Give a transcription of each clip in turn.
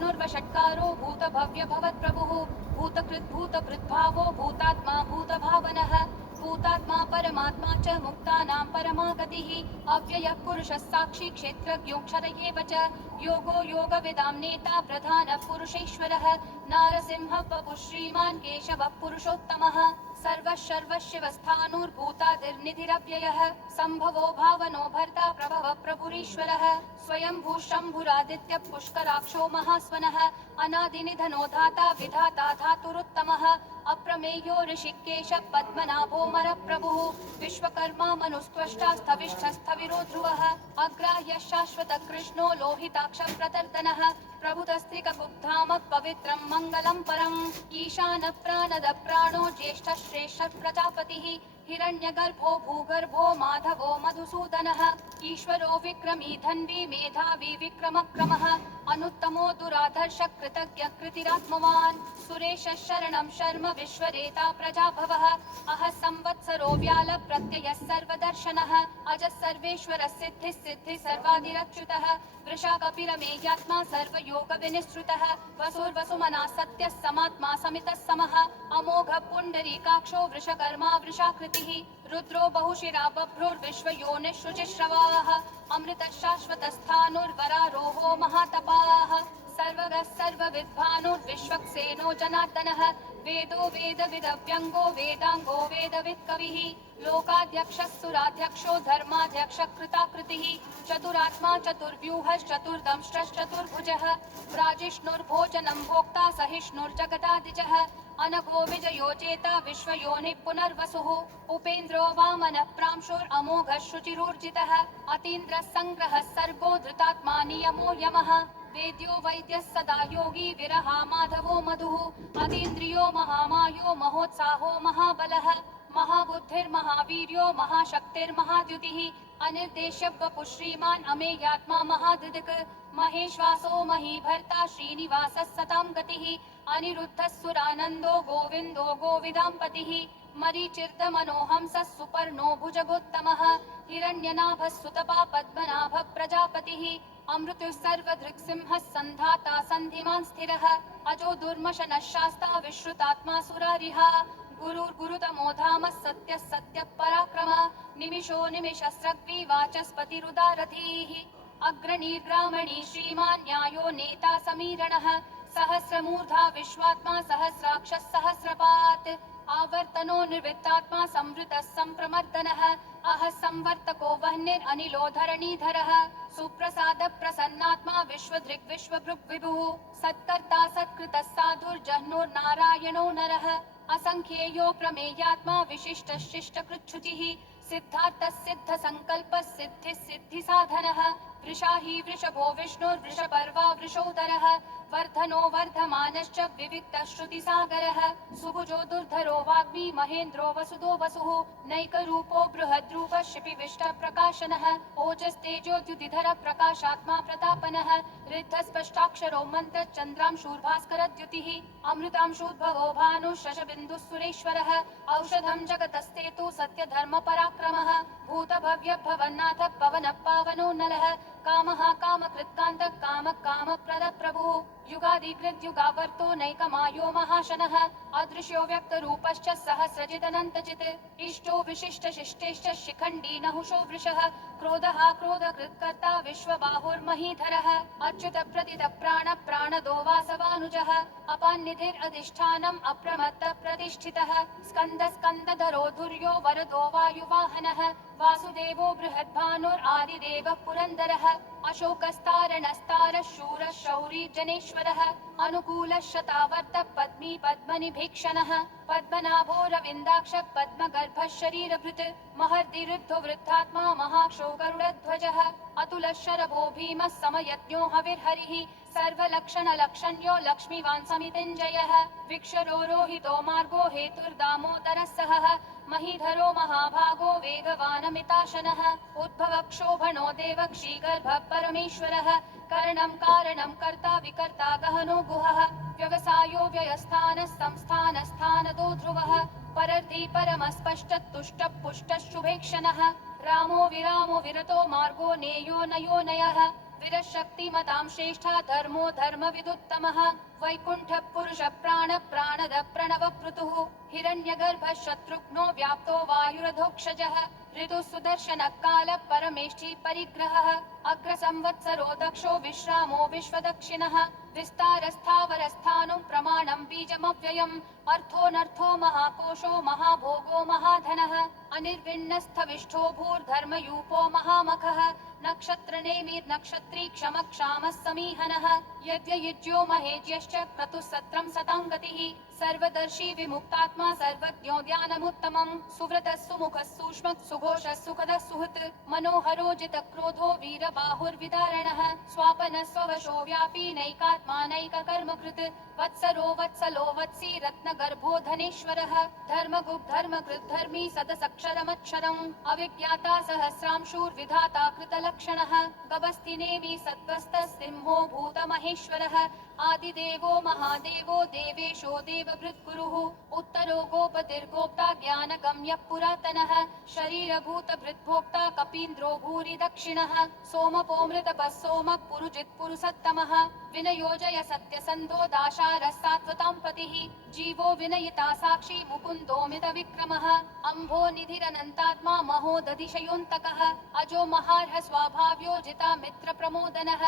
विष्णुर्वषट्कारो भूतभव्य भवत्प्रभुः भूतकृद्भूतभृद्भावो भूतात्मा भूतभावनः भूतात्मा परमात्मा च मुक्तानां परमा गतिः अव्ययः पुरुषः साक्षी क्षेत्रज्ञोऽक्षर एव च योगो योगविदां नेता प्रधानः पुरुषेश्वरः नारसिंहः वपुः श्रीमान् केशवः पुरुषोत्तमः सर्वशर्वशिवस्थाणुर्भूतादिर्निधिरव्ययः सम्भवो भावनो भर्ता प्रभवः प्रभुरीश्वरः स्वयंभू शम्भुरादित्य पुष्कराक्षो महास्वनः अनादिनिधनो धाता विधाता धातुरुत्तमः अप्रमेयो ऋषिकेश पद्मनाभो मरप्रभुः विश्वकर्मा मनुस्त्वष्टा स्थविष्ठस्थविरो ध्रुवः अग्राह्य शाश्वत कृष्णो लोहिताक्ष प्रदर्दनः प्रभुतस्त्रिकगुप्धाम पवित्रं मङ्गलं परम् ईशान प्राणद प्राणो ज्येष्ठ श्रेष्ठ प्रजापतिः हिरण्यगर्भो भूगर्भो माधवो मधुसूदनः ईश्वरो विक्रमी धन्वी मेधावी विक्रमक्रमः अनुत्तमो दुराधर्ष कृतज्ञ कृतिरात्मवान् सुरेश शरणं शर्म विश्वरेता प्रजाभवः अह संवत्सरो व्याल प्रत्ययः सर्वदर्शनः अजः सर्वेश्वर सिद्धिः सिद्धि सर्वादिरच्युतः वृषा कपिलमेयात्मा सर्वयोग विनिश्रुतः वसुर्वसुमना सत्यः समात्मा समितः समः अमोघ पुण्डरीकाक्षो वृषकर्मा वृषाकृतिः रुद्रो बहुशिरा बभ्रुर्विश्वयोनिः शुचिश्रवाः अमृतः शाश्वतस्थाणुर्वरारोहो महातपाः सर्वगः सर्वविद्भानुर्विश्वक्सेनो जनार्दनः वेदो वेदविदव्यङ्गो वेदाङ्गो वेदवित्कविः लोकाध्यक्षः सुराध्यक्षो धर्माध्यक्ष कृताकृतिः चतुरात्मा चतुर्व्यूहश्चतुर्दंष्ट्रश्चतुर्भुजः प्राजिष्णुर्भोजनं भोक्ता सहिष्णुर्जगदादिजः अनघो विजयो जेता विश्वयोनिः पुनर्वसुः उपेन्द्रो वामनः प्रांशुरमोघः शुचिरूर्जितः अतीन्द्रः सङ्ग्रहः सर्गो धृतात्मा नियमो यमः वेद्यो वैद्यः सदा योगी विरहा माधवो मधुः अतीन्द्रियो महामायो महोत्साहो महाबलः महाबुद्धिर्महावीर्यो महाशक्तिर्महाद्युतिः अनिर्देश्य वपुः श्रीमान् अमेयात्मा महाधृदिक् महेश्वासो महीभर्ता श्रीनिवासः सतां गतिः अनिरुद्धः सुरानन्दो गोविन्दो गोविदाम्पतिः मरीचिर्दमनोहंसः सुपर्णो भुजगोत्तमः हिरण्यनाभः सुतपा पद्मनाभः प्रजापतिः अमृतुः सर्वदृक्सिंहः सन्धाता सन्धिमान् स्थिरः अजो दुर्मशनः शास्ता विश्रुतात्मा सुरारिः गुरुर्गुरुतमो धामः सत्यः सत्यः पराक्रमः निमिषो निमिषस्रग्वी वाचस्पतिरुदारथीः अग्रणीर्ग्रामणी श्रीमान् न्यायो नेता समीरणः सहस्रमूर्धा विश्वात्मा सहस्राक्षः सहस्रपात् आवर्तनो निर्वित्तात्मा संवृतः सम्प्रमर्दनः अह संवर्तको वह्निरनिलो धरणीधरः सुप्रसाद प्रसन्नात्मा विश्वदृक् विश्वभृक् विभुः सत्कर्ता सत्कृतः साधुर्जह्नुर्नारायणो नरः असंख्येयो प्रमेयात्मा विशिष्ट शिष्टकृच्छुचिः सिद्धार्थः सिद्ध संकल्पः सिद्धिः सिद्धि साधनः वृषाही वृषभो विष्णुर्वृषपर्वा वृषोदरः वर्धनो वर्धमानश्च विविक्तः श्रुतिसागरः सुभुजो दुर्धरो वाग्मी महेन्द्रो वसुदो वसुः नैकरूपो बृहद्रूपः शिपिविष्टः प्रकाशनः ओजस्तेजोद्युतिधर प्रकाशात्मा प्रतापनः ऋद्धस्पष्टाक्षरो मन्त्रश्चन्द्रांशूर्भास्करद्युतिः अमृतांशूद्भवो भानुः शशबिन्दुः सुरेश्वरः औषधं जगतस्तेतु सत्यधर्मपराक्रमः भूतभव्यः भवन्नाथः पवनः पावनो नरः कामः कामकृत्कान्तः कामः कामप्रदः प्रभुः युगादिकृद्युगावर्तो नैकमायो महाशनः अदृश्यो व्यक्तरूपश्च सहस्रजिदनन्तजित् इष्टो विशिष्टशिष्टेश्च शिखण्डी नहुषो वृषः क्रोधः क्रोधकृत्कर्ता विश्वबाहुर्महीधरः अच्युत प्रदित प्राण प्राणदो वासवानुजः अपान्निधिरधिष्ठानम् अप्रमत्तः प्रतिष्ठितः स्कन्द स्कन्दधरो धुर्यो वरदो वायुवाहनः वासुदेवो बृहद्भानुरादिदेवः पुरन्दरः अशोकस्तारणस्तारः शूरः शौरी जनेश्वरः अनुकूलः शतावर्तः पद्मी पद्मनिभीक्षणः पद्मनाभो रविन्दाक्ष पद्मगर्भः शरीरभृत् महर्दिरुद्धो वृद्धात्मा महाक्षो गरुडध्वजः अतुलः शरभो भीमः समयज्ञो हविर्हरिः सर्वलक्षणलक्षण्यो लक्ष्मीवान् समितिञ्जयः विक्षरो रोहितो मार्गो हेतुर्दामोदरः सहः महीधरो महाभागो वेगवानमिताशनः उद्भवक्षोभणो देवक्षीगर्भः परमेश्वरः करणं कारणं कर्ता विकर्ता गहनो गुहः व्यवसायो व्ययस्थानः संस्थानस्थानदो ध्रुवः परर्थी परमस्पष्टतुष्टः पुष्टः शुभेक्षणः रामो विरामो विरतो मार्गो नेयो नयो नयः विरशक्तिमतां श्रेष्ठा धर्मो धर्मविदुत्तमः वैकुण्ठ पुरुष प्राण प्राणद प्रणव पृतुः हिरण्यगर्भ शत्रुघ्नो व्याप्तो वायुरधोक्षजः ऋतु सुदर्शन काल परमेष्ठी परिग्रहः अग्र संवत्सरो दक्षो विश्रामो विश्वदक्षिणः विस्तारस्थावरस्थानु प्रमाणं बीजमव्ययम् अर्थोऽनर्थो महाकोशो महाभोगो महाधनः अनिर्विण्णस्थविष्ठो भूर्धर्मयूपो महामखः नक्षत्रनेमिर्नक्षत्री क्षमक्षामः समीहनः यद्ययुज्यो महेज्यश्च क्रतुः सत्रं सतां गतिः सर्वदर्शी विमुक्तात्मा सर्वज्ञो ज्ञानमुत्तमम् सुव्रतः सुमुखः सूक्ष्मः सुघोषः सुखदः सुहृत् मनोहरो जितक्रोधो वीरबाहुर्विदारणः स्वापनः स्ववशो व्यापी नैकात्मा नैककर्मकृत् वत्सरो वत्सलो वत्सी रत्नगर्भो धनेश्वरः धर्मगुप्धर्मकृत् धर्मी सदसक्षरमक्षरम् अविज्ञाता सहस्रांशूर्विधाता कृतलक्षणः गभस्तिनेमि सत्त्वस्तः सिंहो भूतमहेश्वरः आदिदेवो महादेवो देवेशो देवभृत्कुरुः उत्तरो गोपतिर्गोप्ता ज्ञानगम्यः पुरातनः शरीरभूतभृद्भोक्ता कपीन्द्रो भूरि दक्षिणः सोमपोमृतपः सोमः पुरुजित् पुरुषत्तमः विनयोजय सत्यसन्धो दाशारः सात्वतां पतिः जीवो विनयिता साक्षी मुकुन्दोमित विक्रमः अम्भो निधिरनन्तात्मा महोदधिशयोऽन्तकः अजो महार्ह स्वाभाव्यो जिता मित्र प्रमोदनः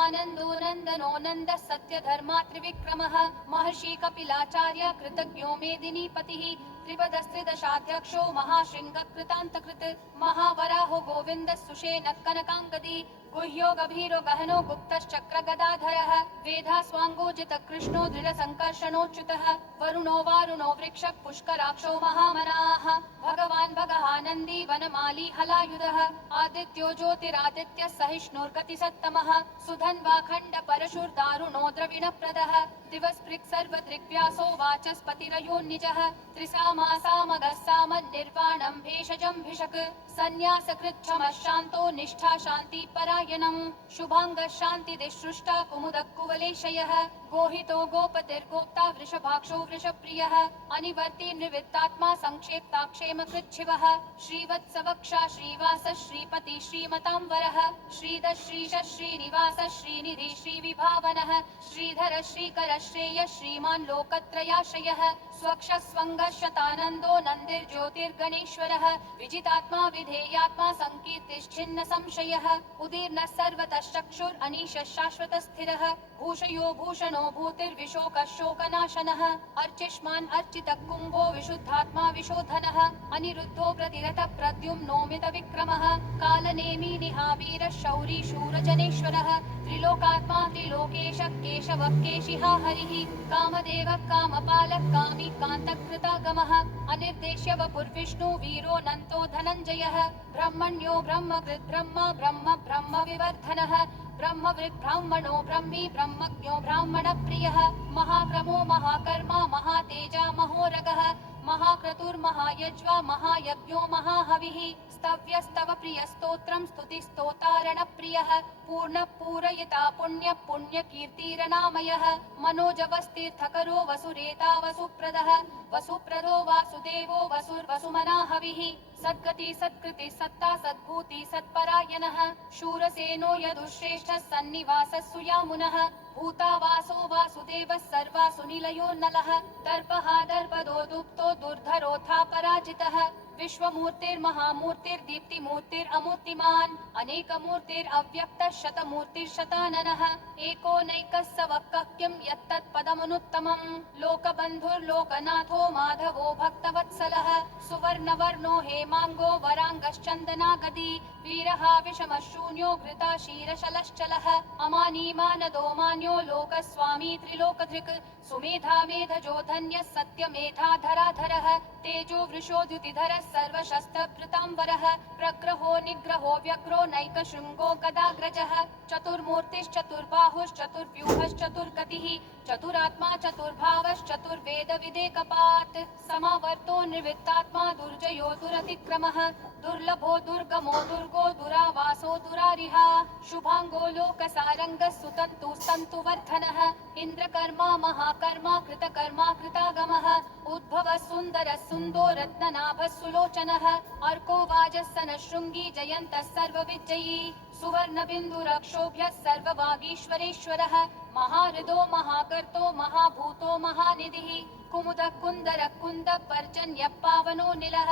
आनन्दो नन्दनो नन्दः सत्यधर्मा त्रिविक्रमः महर्षि कपिलाचार्य कृतज्ञो मेदिनीपतिः त्रिपदस्त्रिदशाध्यक्षो महाशृङ्गकृतान्तकृत् महावराहो गोविन्दः सुषेणः कनकाङ्गदी गुह्यो गभीरो गहनो गुप्तश्चक्र गदाधरः वेधास्वाङ्गोजित कृष्णो दृढसङ्कर्षणोच्युतः वरुणो वारुणो वृक्षः पुष्कराक्षो महामनाः भगवान् भगहानन्दी वनमाली हलायुधः आदित्यो ज्योतिरादित्यः सहिष्णुर्गतिसत्तमः सुधन्वा खण्ड परशुर्दारुणो द्रविणप्रदः दिवस्पृक् सर्वदृग्व्यासो वाचस्पतिरयोन्निजः त्रिसामासामगः सामन्निर्वाणं भेषजं भिषक् सन्न्यासकृच्छमः शान्तो निष्ठा शान्ति परायणम् शुभाङ्गः शान्तिदिसृष्टा कुमुदः कुवलेशयः गोहितो गोपतिर्गोप्ता वृषभाक्षो वृषप्रियः अनिवर्ति निवृत्तात्मा संक्षेप्ताक्षेमकृच्छिवः श्रीवत्सवक्षा श्रीवास श्रीपति श्रीमताम्बरः श्रीधर श्रीश श्रीनिवास श्रीनिधि श्रीविभावनः श्रीधर श्रीकर श्रेय श्रीमान् लोकत्रयाश्रयः स्वक्षः स्वङ्गः शतानन्दो नन्दिर्ज्योतिर्गणेश्वरः विजितात्मा विधेयात्मा सङ्कीर्तिश्छिन्न संशयः उदीर्णः सर्वतश्चक्षुर् अनीशः शाश्वतः स्थिरः भूषयो भूषणो भूतिर्विशोकः शोकनाशनः अर्चिष्मान् अर्चितः कुम्भो विशुद्धात्मा विशोधनः अनिरुद्धो प्रतिरतः प्रद्युम्नोमित विक्रमः कालनेमी निहावीरः शौरी शूरजनेश्वरः त्रिलोकात्मा त्रिलोकेशः केशवः केशिहा हरिः कामदेवः कामपालः कामी कान्तकृतागमः अनिर्देश्य वपुर्विष्णु वीरो नन्तो धनञ्जयः ब्रह्मण्यो ब्रह्मकृत् ब्रह्म ब्रह्म ब्रह्म विवर्धनः ब्रह्मवृद् ब्राह्मणो ब्रह्मी ब्रह्मज्ञो ब्राह्मणप्रियः महाक्रमो महाकर्मा महातेजा महोरगः महाक्रतुर्महायज्वा महायज्ञो महाहविः स्तव्यस्तव प्रियस्तोत्रं स्तुतिस्तोतारणप्रियः पूर्णः पूरयिता पुण्यः पुण्यकीर्तिरनामयः मनोजवस्तीर्थकरो वसुरेता वसुप्रदः वसुप्रदो वासुदेवो वसुर्वसुमनाहविः सद्गति सत्कृति सत्ता सद्भूति सत्परायणः शूरसेनो यदुश्रेष्ठः सन्निवासः सुयामुनः भूतावासो वासुदेवः सर्वासु निलयो नलः दर्पः दर्पदो दुप्तो दुर्धरोऽथा पराजितः विश्वमूर्तिर्महामूर्तिर्दीप्तिमूर्तिरमूर्तिमान् अनेकमूर्तिरव्यक्तः शतमूर्तिर्शताननः एको नैकः स वक्कः किं यत्तत्पदमनुत्तमम् लोकबन्धुर्लोकनाथो माधवो भक्तवत्सलः सुवर्णवर्णो हेमाङ्गो वराङ्गश्चन्दनागदी वीरः विषमशून्यो घृताशीरशलश्चलः अमानीमानदो मान्यो लोकस्वामी त्रिलोकधृक् सुमेधा मेधजो धन्यः सत्यमेधाधराधरः तेजो वृषोद्युतिधरः सर्वशस्त्रभृताम्बरः प्रग्रहो निग्रहो व्यग्रो नैकशृङ्गो गदाग्रजः चतुर्मूर्तिश्चतुर्बाहुश्चतुर्व्यूहश्चतुर्गतिः चतुरात्मा चतुर्भावश्चतुर्वेदविदेकपात् समावर्तो निवृत्तात्मा दुर्जयो दुरतिक्रमः दुर्लभो दुर्गमो दुर्गो दुरावासो दुरारिहा शुभांगो लोकसारंगः सुतन्तु स्तन्तु वर्धनः इन्द्रकर्मा महाकर्मा कृतकर्मा कृतागमः उद्भवः सुन्दरः सुन्दो रत्ननाभः सुलोचनः अर्को वाजस्सनः शृङ्गी जयन्तः सर्वविजयी सुवर्णबिन्दुरक्षोभ्यः सर्ववागीश्वरेश्वरः महाहृदो महाकर्तो महाभूतो महानिधिः कुमुदः कुन्दरः कुन्दः पर्जन्यः पावनो निलः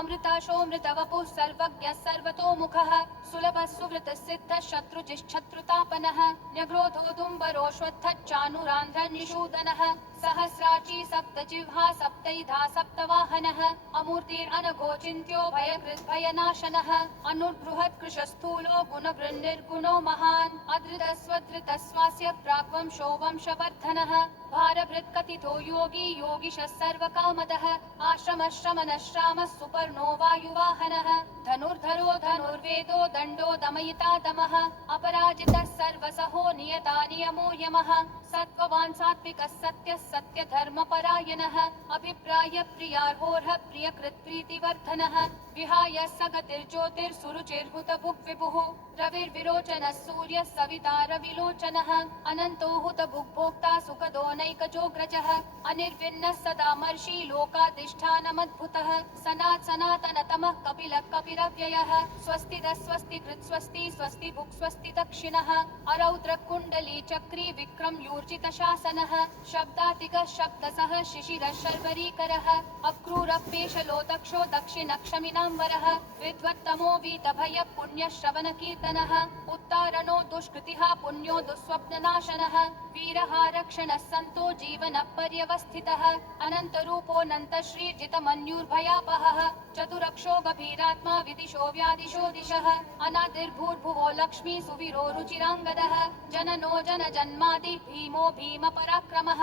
अमृताशोऽमृतवपुः सर्वज्ञः सर्वतोमुखः सुलभः सुवृतः सिद्धः शत्रुजिश्शत्रुतापनः न्यग्रोधोदुम्बरोऽश्वत्थः चानुरान्ध्रः निषूदनः सहस्राची सप्तजिह्वा सप्तैधा सप्तवाहनः अमूर्तिरनघोचिन्त्यो भयकृद्भयनाशनः अनुर्बृहत्कृशस्थूलो गुणवृन्निर्गुणो महान् अधृतस्वधृतस्वास्य प्राग्वंशो वंशवर्धनः भारभृत्कथितो योगी योगिशः सर्वकामदः आश्रमश्रमनश्रामः सुपर्णो वायुवाहनः धनुर्धरो धनुर्वेदो दण्डो दमयिता दमः अपराजितः सर्वसहो नियता नियमो यमः सत्त्ववान् सात्विकः सत्यः सत्यधर्मपरायणः अभिप्राय प्रियार्होर्ह प्रियकृत्प्रीतिवर्धनः विहाय सगतिर्ज्योतिर्सुरुचिर्हुतभुग्विभुः रविर्विरोचनः सूर्यः सविता रविलोचनः अनन्तो हुतभुग्भोक्ता सुखदो नैकजोग्रजः अनिर्विण्णः सदामर्षि लोकाधिष्ठानमद्भुतः सनातनतमः कपिलः कपिरव्ययः स्वस्तिदः स्वस्तिकृत् स्वस्ति स्वस्ति भुक् स्वस्ति दक्षिणः अरौद्रकुण्डली चक्री विक्रम्यूर्जितशासनः शब्दातिगः शब्दसः शिशिरः शर्वरीकरः अक्रूरपेशलो दक्षो दक्षिणक्षमिनाम्बरः विद्वत्तमो वीतभयः पुण्यश्रवणकीर्तनः उत्तारणो दुष्कृतिः पुण्यो दुःस्वप्ननाशनः वीरः रक्षणः सन्तो जीवनः पर्यवस्थितः अनन्तरूपोऽनन्तश्रीर्जितमन्युर्भयापहः चतुरक्षो गभीरात्मा विदिशो व्यादिशो दिशः अनादिर्भूर्भुवो लक्ष्मी सुवीरो रुचिराङ्गदः जननो जनजन्मादि भीमो भीमपराक्रमः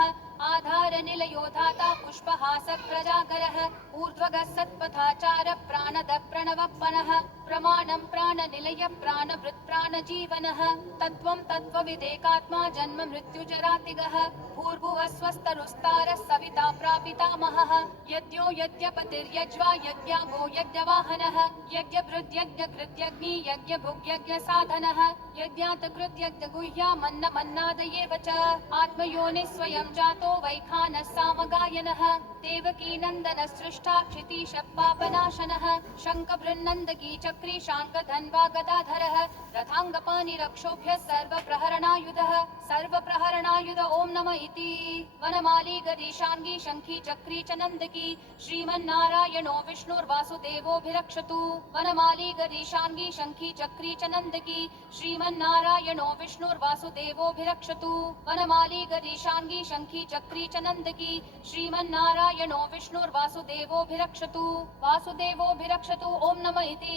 आधारनिलयो धाता पुष्पहासप्रजागरः ऊर्ध्वगः सत्पथाचार प्राणद प्रणवप्पनः प्रमाणं प्राणनिलय प्राणभृत् प्राणजीवनः तत्त्वं तत्त्वविदेकात्मा जन्म मृत्युजरातिगः भूर्भुवः स्वस्तरुस्तारः सविता प्रापितामहः यज्ञो यज्ञपतिर्यज्वा यज्ञागो यज्ञवाहनः यज्ञभृद्यज्ञकृत्यग्नि यज्ञभुग्यज्ञसाधनः यज्ञातकृत्यज्ञगुह्यामन्नमन्नादयेव च आत्मयोनिः स्वयं जातो वैखानः सामगायनः देवकी नन्दनः सृष्टा क्षितीशः पापनाशनः शङ्खबृन्नन्दकी चक्री शाङ्खधन्वा गदाधरः रथाङ्गपाणिरक्षोभ्यः सर्वप्रहरणायुध ॐ नमः इति वनमाली गदीशाङ्गी शङ्खी चक्री च नन्दकी श्रीमन्नारायणो विष्णुर्वासुदेवोऽभिरक्षतु वनमाली गदीशाङ्गी शङ्खी चक्री च नन्दकी श्रीमन्नारायणो विष्णुर्वासुदेवोऽभिरक्षतु वनमाली गदीशाङ्गी शङ्खी चक्री च नन्दकी श्रीमन्नारायणो विष्णुर्वासुदेवोऽभिरक्षतु वासुदेवोऽभिरक्षतु ॐ नमः इति